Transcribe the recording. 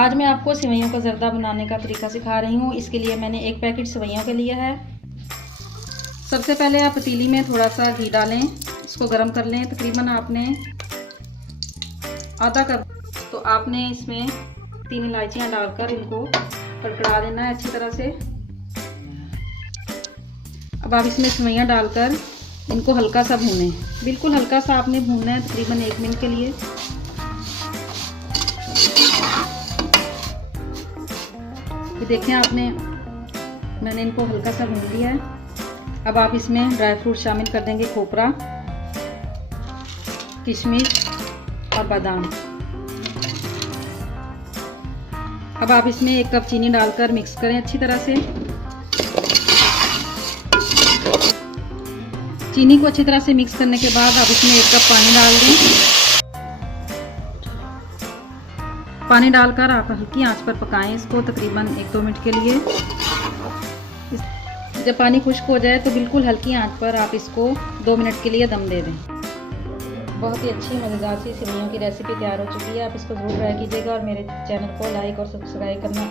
आज मैं आपको सेवइयों का जर्दा बनाने का तरीका सिखा रही हूँ। इसके लिए मैंने एक पैकेट सेवइयों के लिया है। सबसे पहले आप पतीली में थोड़ा सा घी डालें, इसको गर्म कर लें। तकरीबन आपने आधा कप, तो आपने इसमें 3 इलायचियाँ डालकर इनको कड़कड़ा देना है अच्छी तरह से। अब आप इसमें सेवइयाँ डालकर इनको हल्का सा भूनें, बिल्कुल हल्का सा आपने भूनना है, तकरीबन 1 मिनट के लिए। ये देखें मैंने इनको हल्का सा भून लिया है। अब आप इसमें ड्राई फ्रूट शामिल कर देंगे, खोपरा, किशमिश और बादाम। अब आप इसमें 1 कप चीनी डालकर मिक्स करें अच्छी तरह से। चीनी को अच्छी तरह से मिक्स करने के बाद आप इसमें 1 कप पानी डाल दें। पानी डालकर आप हल्की आंच पर पकाएं इसको तकरीबन 1-2 मिनट के लिए। जब पानी खुश्क हो जाए तो बिल्कुल हल्की आंच पर आप इसको 2 मिनट के लिए दम दे दें। बहुत ही अच्छी मज़ेदार सी सेवइयों की रेसिपी तैयार हो चुकी है। आप इसको ज़रूर ट्राई कीजिएगा और मेरे चैनल को लाइक और सब्सक्राइब करना